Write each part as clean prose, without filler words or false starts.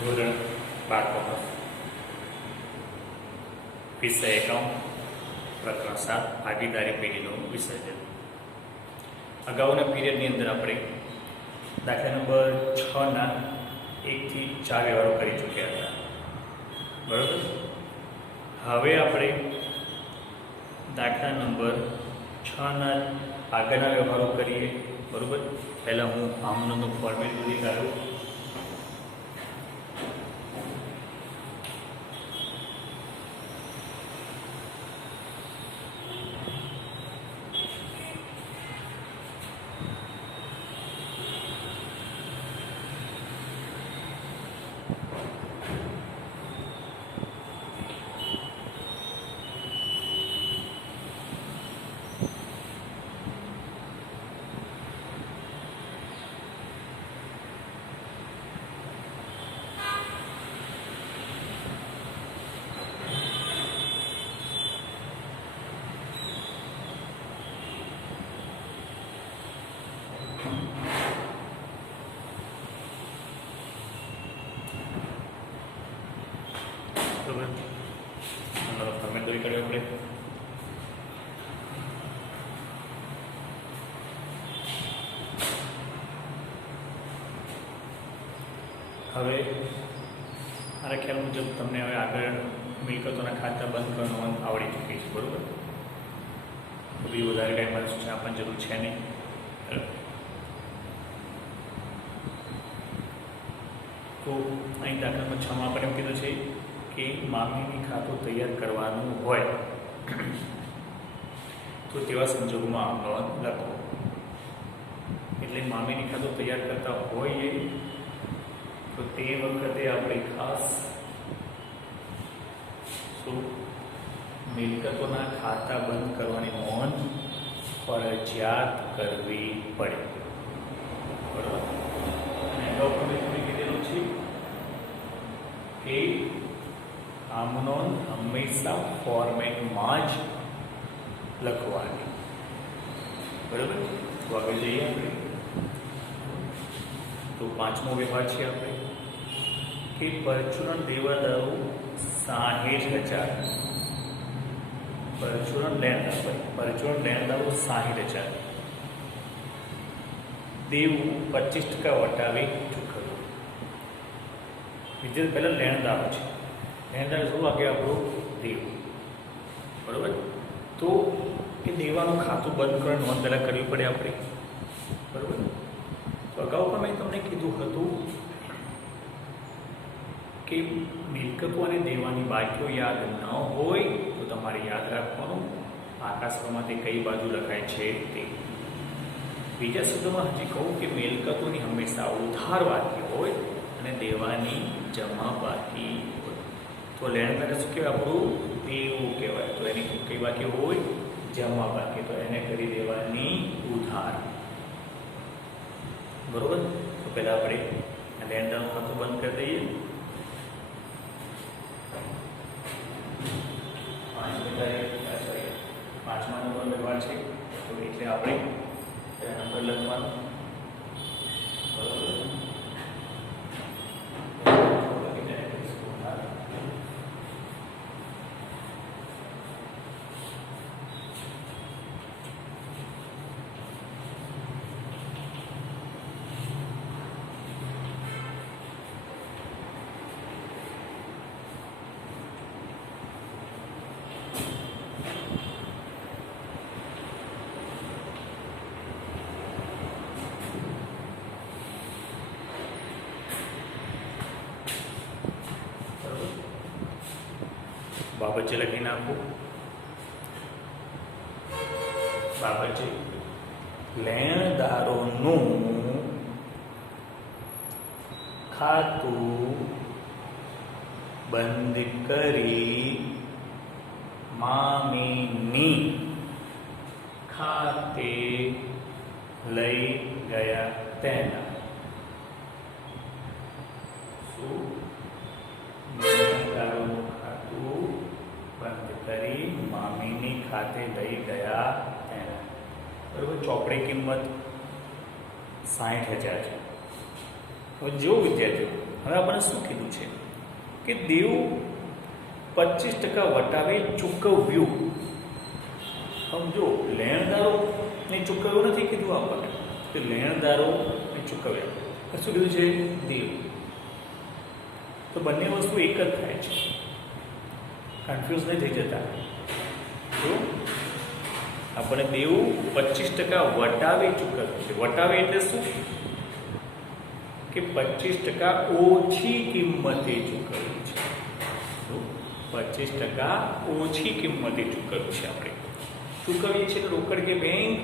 ધોરણ 12 કોમર્સ વિષય એકાઉન્ટ પ્રકરણ 7 ભાગીદારી પેઢીનું વિસર્જન. અગાઉના પીરિયડની અંદર આપણે દાખલા નંબર 6ના 1 થી 4 વ્યવહારો કરી ચૂક્યા હતા, બરાબર. હવે આપણે દાખલા નંબર 6ના આગળના વ્યવહારો કરીએ, બરાબર. પહેલાં હું આમનું ફોર્મેટ સુધી કાઢું. ફોર્મેટ દોરી કાઢ્યો આપણે. હવે મારા ખ્યાલ મુજબ તમને હવે આગળ મિલકતોના ખાતા બંધ કરવાનું આવડી ચૂકી છે, બરાબર. બી વધારે કાંઈ મારે સૂચના આપવાની જરૂર છે નહીં. તો અહીં દાખલા નંબર 6માં આપણે એમ કીધું છે કે માગણીની ખાતું તૈયાર કરવાનું હોય તો તેવા સંજોગોમાં નોંધ લખો. એટલે માગણીની ખાતું તૈયાર કરતા હોઈએ તો તે વખતે આપણે ખાસ શું મિલકતોના ખાતા બંધ કરવાની નોંધ ફરજિયાત કરવી પડે, બરાબર. અને ડોક્યુમેન્ટમાં કીધેલું છે કે આમ નોંધ હંમેશા ફોર્મેટમાં જ લખવાની, બરાબર. તો આગળ જઈએ આપણે. તો 5મો વ્યવહાર છે આપણે કે પરચુરણ દેવાદારો 60,000, પરચુરણ લેણદારો 60,000, દેવું 25% વટાવી ચૂકવ્યું. વિદ્યાર્થી પહેલાં લેણદારો છે. લેણદાર શું વાગે આપણું દેવું, બરાબર. તો એ દેવાનું ખાતું બંધ કરવાની નોંધ પહેલાં કરવી પડે આપણે, બરાબર. તો અગાઉ પણ મેં તમને કીધું હતું કે મિલકતો અને દેવાની બાકીઓ યાદ ન હોય તો તમારે યાદ રાખવાનું આકાશમાં તે કઈ બાજુ લખાય છે તે. બીજા શબ્દોમાં હજી કહું કે મિલકતોની હંમેશા ઉધાર બાકી હોય અને દેવાની જમા બાકી હોય. તો લેણદાર શું કહેવાય? આપણું દેવું કહેવાય. તો એની કઈ બાકી હોય? જમા બાકી. તો એને કરી દેવાની ઉધાર, બરોબર. તો પહેલાં આપણે લેણદારનું ખાતું બંધ કરી દઈએ. 5મા નંબર વ્યવહાર છે, તો એટલે આપણે નંબર લખવાનો, બરોબર. બાબત લખી નાખો. બાબત છે લેણદારોનું ખાતું બંધ કરી મામીની ખાતે લઈ ગયા તેના. શું? લેણદારોનું ખાતું બંધ કરી મામીની ખાતે લઈ ગયા તેના, બરાબર. ચોપડી કિંમત 60,000 છે. હવે જો વિદ્યાર્થીઓ હવે આપણને શું કીધું છે કે દેવું 25% વટાવે ચૂકવ્યું. સમજો, લેણદારોને ચૂકવ્યું નથી કીધું આપણને, કે લેણદારોને ચૂકવ્યા. શું કીધું છે? દેવ. તો બંને વસ્તુ એક જ થાય છે, કન્ફ્યુઝ નહીં થઈ જતા. તો આપણે દેવું 25% વટાવે ચૂકવ્યું છે. વટાવે એટલે શું? કે 25% ઓછી કિંમતે ચૂકવ્યું છે. 25% ઓછી કિંમતે ચૂકવ્યું છે. આપણે ચૂકવીએ છીએ તો રોકડ કે બેંક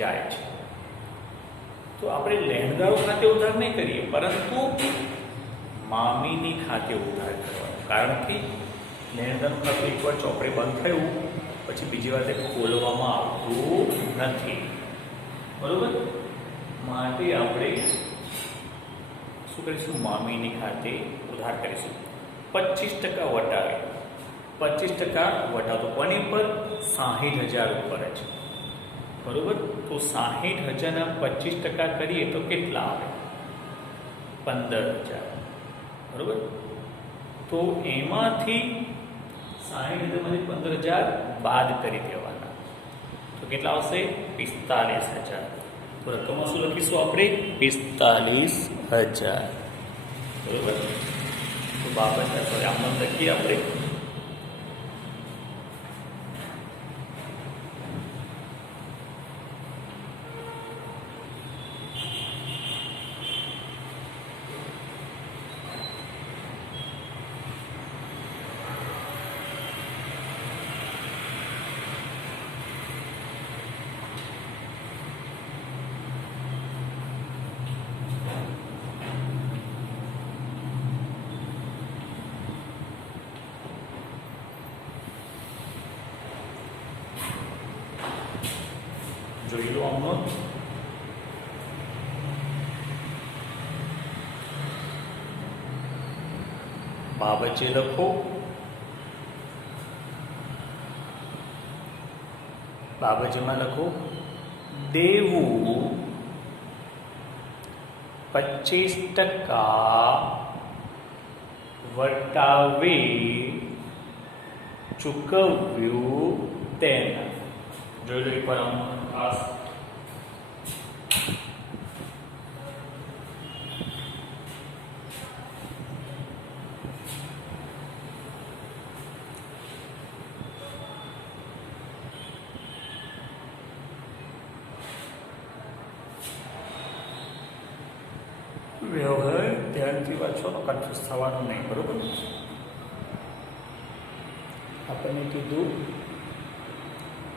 જાય છે. તો આપણે લેણદારો ખાતે ઉધાર નહીં કરીએ, પરંતુ મામીની ખાતે ઉધાર કરવાનો. કારણ કે લેણદારનું ખાતું એકવાર ચોપડે બંધ થયું પછી બીજી વાર તે ખોલવામાં આવતું નથી. બરોબર? માટે આપણે શું કરીશું? મામીની ખાતે ઉધાર કરીશું. 25% વટાવે. 25% વટાવતો કોની પર? 60,000 ઉપર જ. બરોબર? તો 60,000ના 25% કરીએ તો કેટલા આવે? 15,000. બરોબર? તો એમાંથી 60,000માંથી 15,000 બાદ કરી દેવાના. તો કેટલા આવશે? 45,000. તો રકમમાં શું લખીશું આપણે? 45,000. બરોબર? તો બાબત આમ લખીએ આપણે. જોઈ લો આમનો. બાબચે લખો. બાબચેમાં લખો દેવું 25% વટાવે ચૂકવ્યું તેના. જોઈ લો એકવાર આમાં ખાસ. વ્યવહાર ધ્યાનથી વાંચવાનો, કન્ફ્યુઝ થવાનું નહીં. બરોબર? આપણને કીધું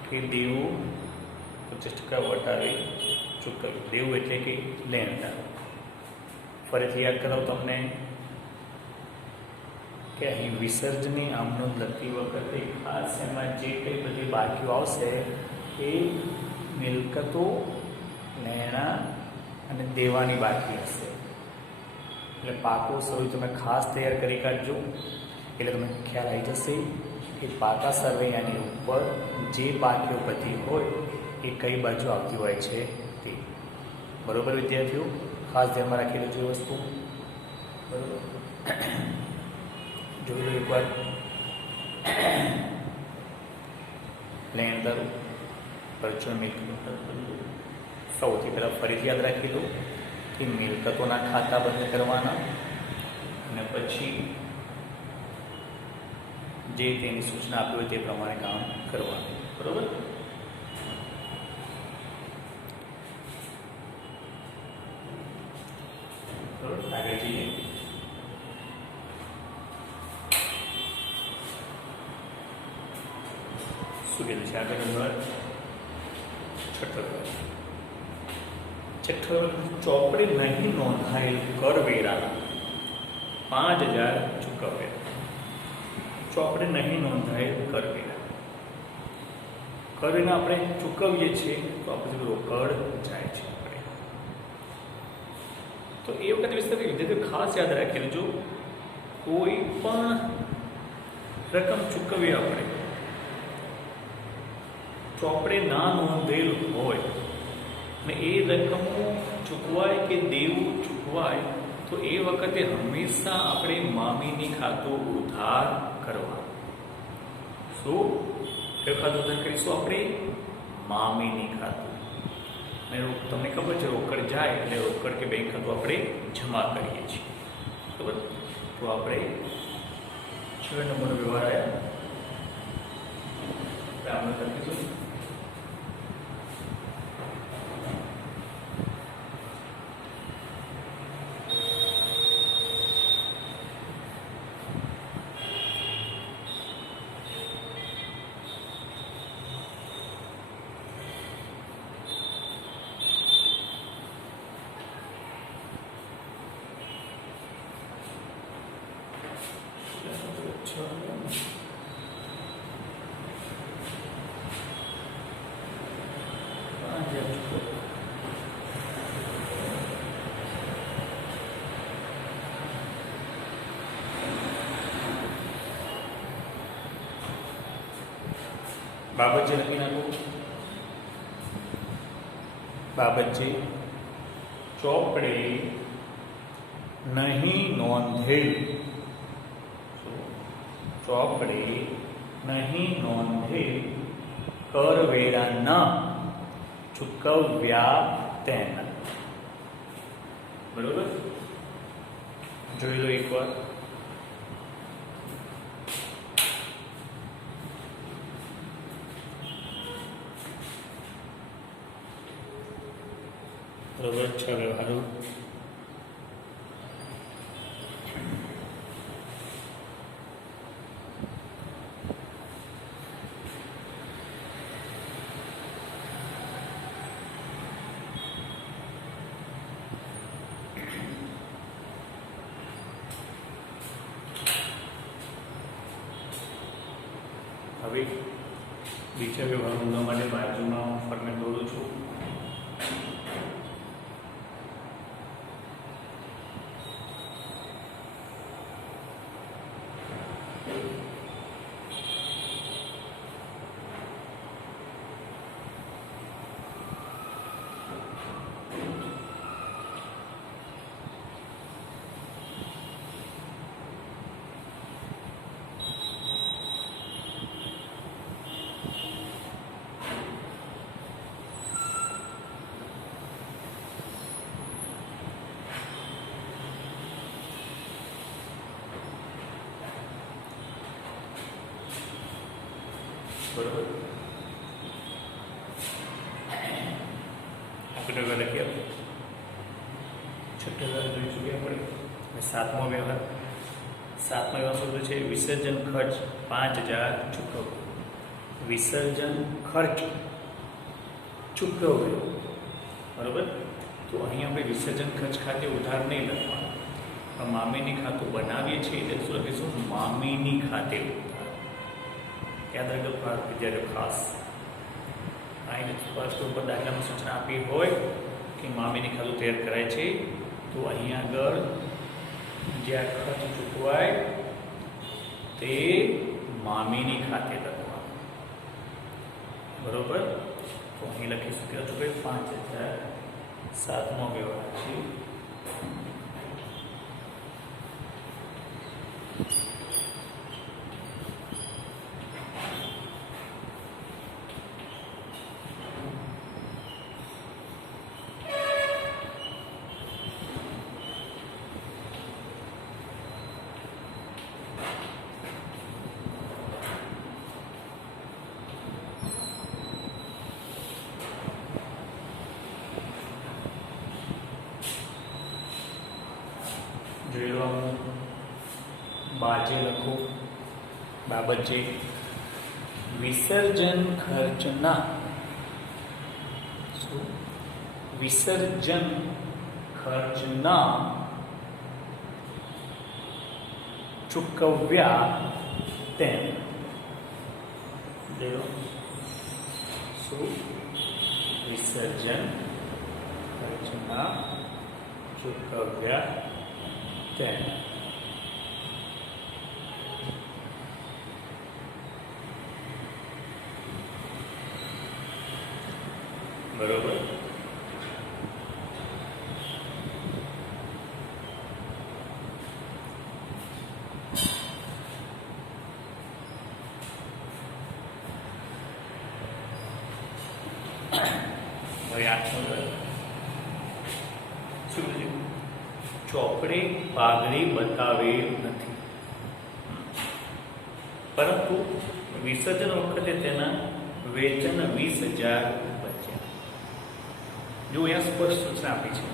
કે દેવું 25% વટાવે ચૂકવ્યું. દેવું એટલે કે લેણદાર. ફરીથી યાદ કરાવું તમને કે અહીં વિસર્જની આમનો લખતી વખતે ખાસ એમાં જે કંઈ બધી બાકીઓ આવશે એ મિલકતો, લેણા અને દેવાની બાકી હશે. એટલે પાકું સર્વે તમે ખાસ તૈયાર કરી કાઢજો, એટલે તમને ખ્યાલ આવી જશે કે પાકા સરવૈયાની ઉપર જે બાકીઓ બધી હોય એ કઈ બાજુ આવતી હોય છે તે. બરોબર વિદ્યાર્થીઓ? ખાસ ધ્યાનમાં રાખી લેજો એ વસ્તુ. બરોબર? જોઈ લો એકવાર. લેણદારો, પરચુર મિલકત. સૌથી પહેલાં ફરીથી યાદ રાખી લો કે મિલકતોના ખાતા બંધ કરવાના અને પછી જે તેની સૂચના આપી હોય તે પ્રમાણે કામ કરવાનું. બરોબર? આગળ જઈએ. શું કીધું છે આગળ? છઠ્ઠો ચોપડે નહીં નોંધાયેલ કરવેરા 5,000 ચૂકવે. ચોપડે નહીં નોંધાયેલ કરવેરા. કરવેરા આપણે ચૂકવીએ છીએ તો આપણે રોકડ જાય છે. તો એ વખતે વિદ્યાર્થીઓ ખાસ યાદ રાખી લેજો, કોઈ પણ રકમ ચૂકવીએ આપણે, ચોપડે ના નોંધેલ હોય ને એ રકમો ચૂકવાય કે દેવું ચૂકવાય તો એ વખતે હંમેશા આપણે મામીની ખાતું ઉધાર કરવા. શું કયું ખાતું ઉધાર કરીશું? આપણે મામીની ખાતું. અને તમને ખબર છે રોકડ જાય એટલે રોકડ કે બેંક ખાતું આપણે જમા કરીએ છીએ. બરાબર? તો આપણે 6 નંબરનો વ્યવહાર આવ્યા આપણે લખીશું બાબતજી લખી નાખો. બાબતજી ચોપડે નહીં નોંધેલ, ચોપડે નહીં નોંધેલ કરવેરાના ચૂકવ્યા તેના. બરોબર? જોઈ લો એકવાર. બરોબર? 6 વ્યવહારો. હવે બીજા વ્યવહાર નોંધવા માટે બાજુમાં ફોર્મેટ દોરું છું. બરોબર? આપણે લખીએ. 6 વ્યવહાર જોઈ ચૂક્યા આપણે. 7મો વ્યવહાર. 7મો વ્યવહાર શું છે? વિસર્જન ખર્ચ 5000 ચૂકવ્યો. વિસર્જન ખર્ચ ચૂકવ્યો. બરોબર? તો અહીં આપણે વિસર્જન ખર્ચ ખાતે ઉધાર નહીં લખવાનું, પણ મામીની ખાતું બનાવીએ છીએ એટલે શું લખીશું? મામીની ખાતે ઉધાર. યાદ રાખજો વિદ્યાર્થીઓ ખાસ. અહીં સ્પષ્ટ ઉપર દાખલામાં સૂચના આપી હોય કે મામીની ખાતું તૈયાર કરાય છે તો અહીં આગળ જ્યાં ખર્ચ ચૂકવાય તે મામીની ખાતે લખવાનું. બરોબર? તો અહીં લખીશું કે ચૂકવે 5000. 7મો વ્યવહાર છે. જોઈ લો. બાજે લખો. બાબતજે વિસર્જન ખર્ચના વિસર્જન ખર્ચના ચૂકવ્યા તેમ. જોઈ શું? વિસર્જન ખર્ચના ચૂકવ્યા તેમ. બરોબર? શું કીધું? ચોપડે પાઘડી બતાવેલ નથી, પરંતુ વિસર્જન વખતે તેના વેચાણ 20,000 બચ્યા. જો અહીંયા સ્પષ્ટ સૂચના આપી છે,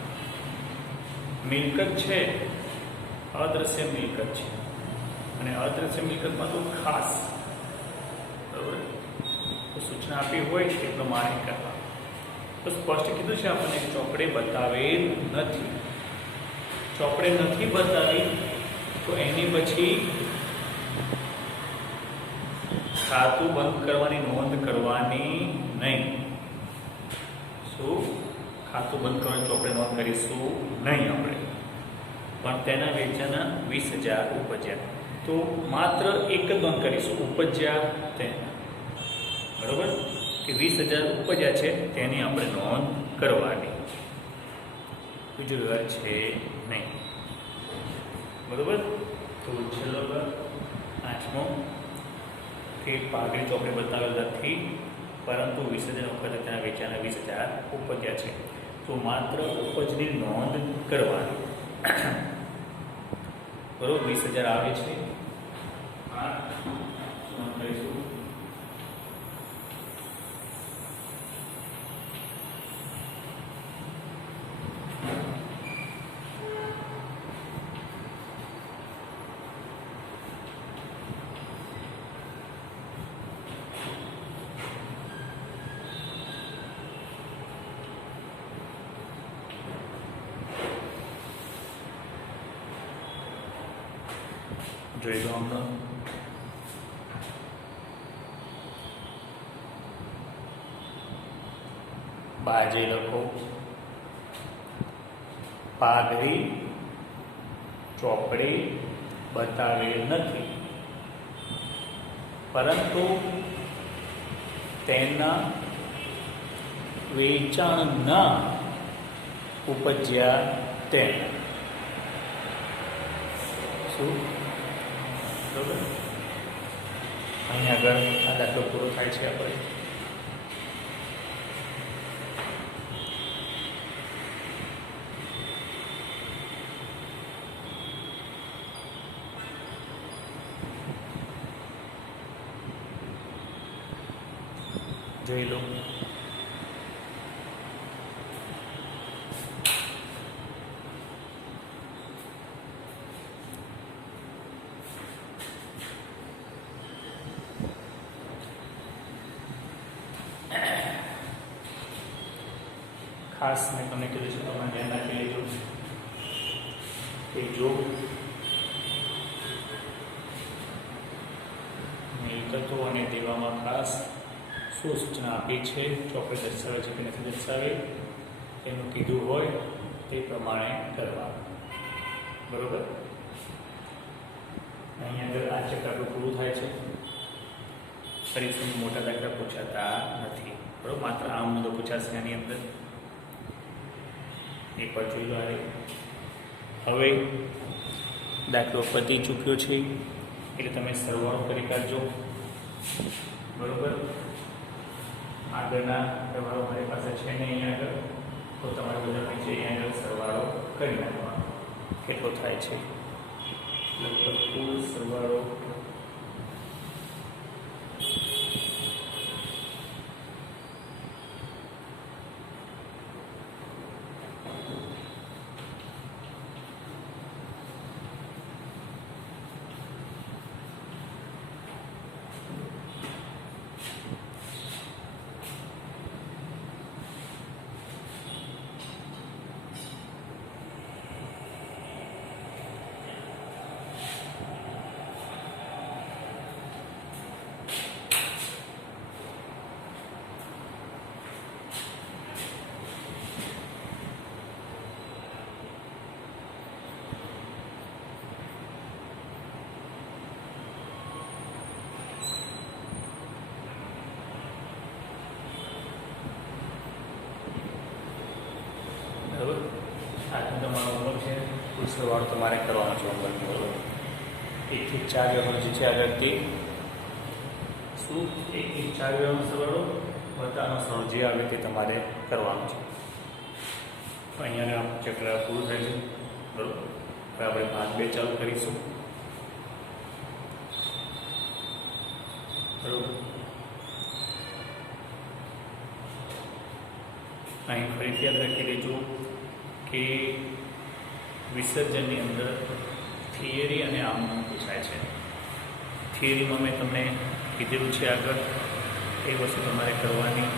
મિલકત છે, અદ્રશ્ય મિલકત છે, અને અદ્રશ્ય મિલકતમાં તો ખાસ બરાબર સૂચના આપી હોય તે પ્રમાણે કરવા. તો સ્પષ્ટ કીધું છે આપણને ચોપડે બતાવેલ નથી. ચોપડે નથી બતાવી તો એની પછી ખાતું બંધ કરવાની નોંધ કરવાની નહીં. શું? ખાતું બંધ કરવાની ચોપડે નોંધ કરીશું નહીં આપણે, પણ તેના વેચાણના 20,000 ઉપજ્યા તો માત્ર એક જ નોંધ કરીશું, ઉપજ્યા તેના. બરોબર કે 20,000 ઉપજ્યા છે તેની આપણે નોંધ કરવાની, બીજું વ્યવહાર છે નહીં. બરોબર. તો છેલ્લો 8મો કે પાઘડી ચોપડે બતાવેલ નથી, પરંતુ વિસર્જન વખતે તેના વેચાણના 20,000 ઉપજ્યા છે તો માત્ર ઉપજની નોંધ કરવાની. બરોબર. 20,000 આવે છે, નોંધ કરીશું. જોઈ લો હમણાં બાજે લખો, પાઘડી ચોપડે બતાવેલ નથી, પરંતુ તેના વેચાણના ઉપજ્યા તેના. શું? બરોબર. અહીં આગળ આ દાખલો પૂરો થાય છે. આપણે જોઈ લો. ખાસ મેં તમને કીધું છે, તમે ધ્યાન રાખી લેજો કે જો મિલકતો અને દેવામાં ખાસ શું સૂચના આપી છે, ચોપડે દર્શાવે છે કે નથી દર્શાવે એનું કીધું હોય તે પ્રમાણે કરવા. બરોબર. અહીં આગળ આ ચેપ્ટર આપણું પૂરું થાય છે. પરીક્ષામાં મોટા દાખલા પૂછાતા નથી. બરોબર. માત્ર આમ મુદ્દો પૂછાશે આની અંદર. એક વાર જોઈ લો. હવે દાખલો પતી ચૂક્યો છે એટલે તમે સરવાળો કરી કાઢજો. બરોબર. આગળના વ્યવહારો મારી પાસે છે ને અહીંયા આગળ, તો તમારે બધા નીચે અહીંયા આગળ સરવાળો કરી નાખવાનો. કેટલો થાય છે? લગભગ કુલ સરવાળો તમારો હોમવર્ક છે. કુલ સરવાળો તમારે કરવાનો છે હોમવર્ક. બરોબર. 1 થી 4 વ્યવહારો જે છે આગળથી શું 1 થી 4 વ્યવહારનો સરવાળો બધાનો સરવાળો જે આવે તે તમારે કરવાનો છે. તો અહીંયા ચક્ર પૂરું થાય છે. બરાબર. હવે આપણે ભાગ 2 ચાલુ કરીશું. બરાબર. અહીં ફરીથી યાદ રાખી લેજો કે વિસર્જનની અંદર થિયરી અને આમનું પૂછાય છે. થિયરીમાં મેં તમને કીધેલું છે આગળ, એ વસ્તુ તમારે કરવાની.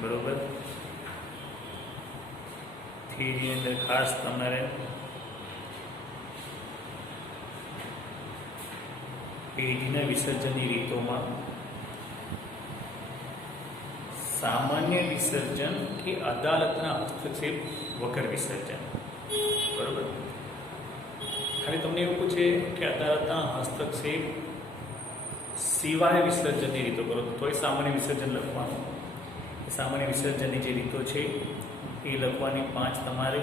બરાબર. થિયરીની અંદર ખાસ તમારે પેઢીના વિસર્જનની રીતોમાં સામાન્ય વિસર્જન કે અદાલતના હસ્તક્ષેપ વગર વિસર્જન. બરાબર. ખાલી તમને એવું પૂછે કે અદાલતના હસ્તક્ષેપ સિવાય વિસર્જનની રીતો કરો તો એ સામાન્ય વિસર્જન લખવાનું. સામાન્ય વિસર્જનની જે રીતો છે એ લખવાની 5 તમારે.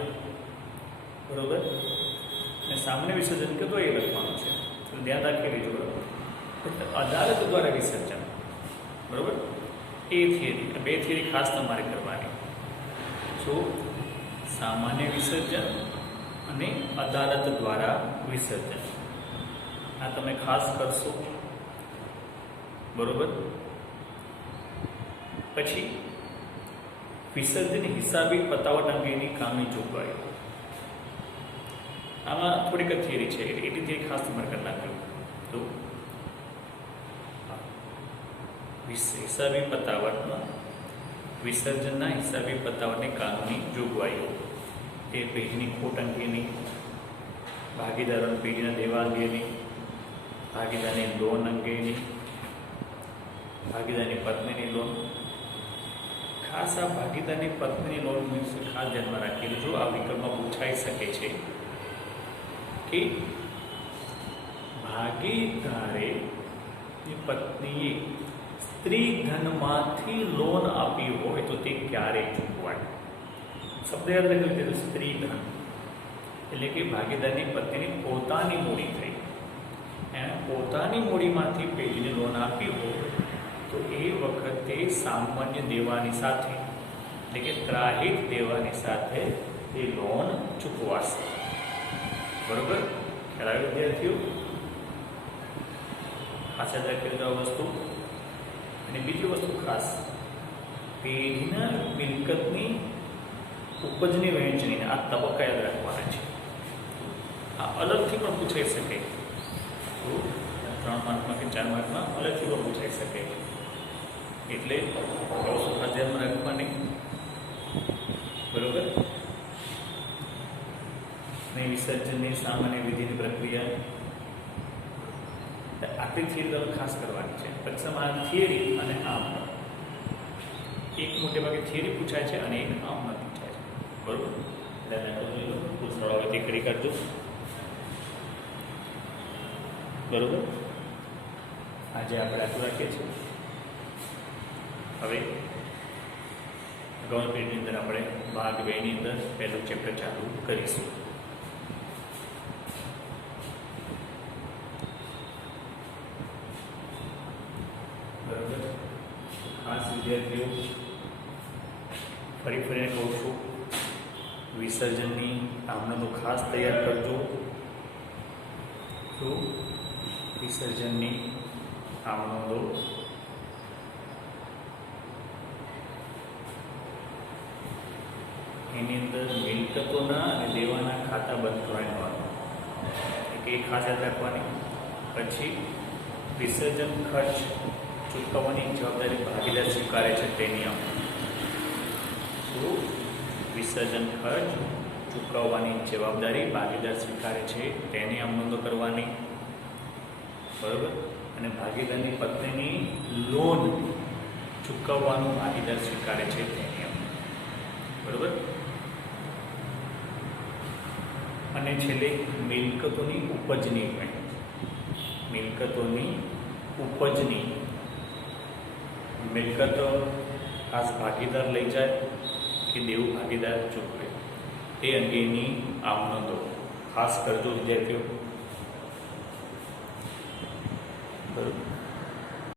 બરાબર. અને સામાન્ય વિસર્જન કે તો એ લખવાનું છે, તો ધ્યાન રાખી લેજો. બરાબર. અદાલત દ્વારા વિસર્જન. બરાબર. એ થિયરી, 2 થિયરી ખાસ તમારે કરવાની. શું? સામાન્ય વિસર્જન અને અદાલત દ્વારા વિસર્જન. આ તમે ખાસ કરશો. બરાબર. પછી વિસર્જન હિસાબી પતાવટ અંગેની કામની જોગવાઈ. આમાં થોડીક થિયરી છે, એટલી થિયરી ખાસ તમારે કરી નાખ્યું. તો હિસાબી પતાવટમાં વિસર્જનના હિસાબી પતાવટની કાનૂની જોગવાઈઓ. એ પેઢીની ખોટ અંગેની, ભાગીદારોની પેઢીના દેવા અંગેની, ભાગીદારની લોન અંગેની, ભાગીદારની પત્નીની લોન. ખાસ આ ભાગીદારની પત્નીની લોન વિશે ખાસ ધ્યાનમાં રાખીએ. જો આ વિકલ્પમાં પૂછાઈ શકે છે કે ભાગીદારે પત્નીએ સ્ત્રી ધનમાંથી લોન આપી હોય તો તે ક્યારે ચૂકવાય. શબ્દ યાદ રાખી લીધું. સ્ત્રી ધન એટલે કે ભાગીદારની પત્નીની પોતાની મૂડી થઈ, એને પોતાની મૂડીમાંથી પેઢીને લોન આપી હોય તો એ વખતે સામાન્ય દેવાની સાથે એટલે કે ત્રાહિત દેવાની સાથે એ લોન ચૂકવાશે. બરોબર. ખ્યાલ આવ્યો વિદ્યાર્થીઓ? ખાસ યાદ રાખી લેજો આ વસ્તુ. અને બીજી વસ્તુ ખાસ, પેઢીના મિલકતની ઉપજની વહેંચણીને આ તબક્કા યાદ રાખવાના છે. આ અલગથી પણ પૂછાઈ શકે. 3 માર્કમાં કે 4 માર્કમાં અલગથી પણ પૂછાઈ શકે. એટલે વસ્તુ ખાસ ધ્યાનમાં રાખવાની. બરોબર. ને વિસર્જનની સામાન્ય વિધિની પ્રક્રિયા આટલી થિયરી ખાસ કરવાની છે. પરીક્ષામાં થિયરી અને આમ એક મોટે ભાગે થિયરી પૂછાય છે અને એક આમમાં પૂછાય છે. બરોબર. સરળતાથી કરી કરજો. બરોબર. આજે આપણે આટલું રાખીએ છીએ. હવે અગાઉની પેઢીની અંદર આપણે ભાગ 2 ની અંદર પહેલું ચેપ્ટર ચાલુ કરીશું. બરાબર. ખાસ વિદ્યાર્થીઓ ફરીને કહું છું, વિસર્જનની આમને તો ખાસ તૈયાર કરજો. તો વિસર્જનની આમનો તો એની અંદર મિલકતોના અને દેવાના ખાતા બંધ કરવાનું એ ખાસ યાદ રાખવાની. પછી વિસર્જન ખર્ચ ચૂકવવાની જવાબદારી ભાગીદાર સ્વીકારે છે તે નિયમ. શું? વિસર્જન ખર્ચ ચૂકવવાની જવાબદારી ભાગીદાર સ્વીકારે છે તેની અમલ કરવાની. બરાબર. અને ભાગીદારની પત્નીની લોન ચૂકવવાનું ભાગીદાર સ્વીકારે છે તેની અમલ. બરાબર. અને છેલ્લે મિલકતોની ઉપજની મિલકત ખાસ ભાગીદાર લઈ જાય કે દેવું ભાગીદાર ચૂકવે તે અંગેની આમનોંધો ખાસ કરજો વિદ્યાર્થીઓ. બરાબર.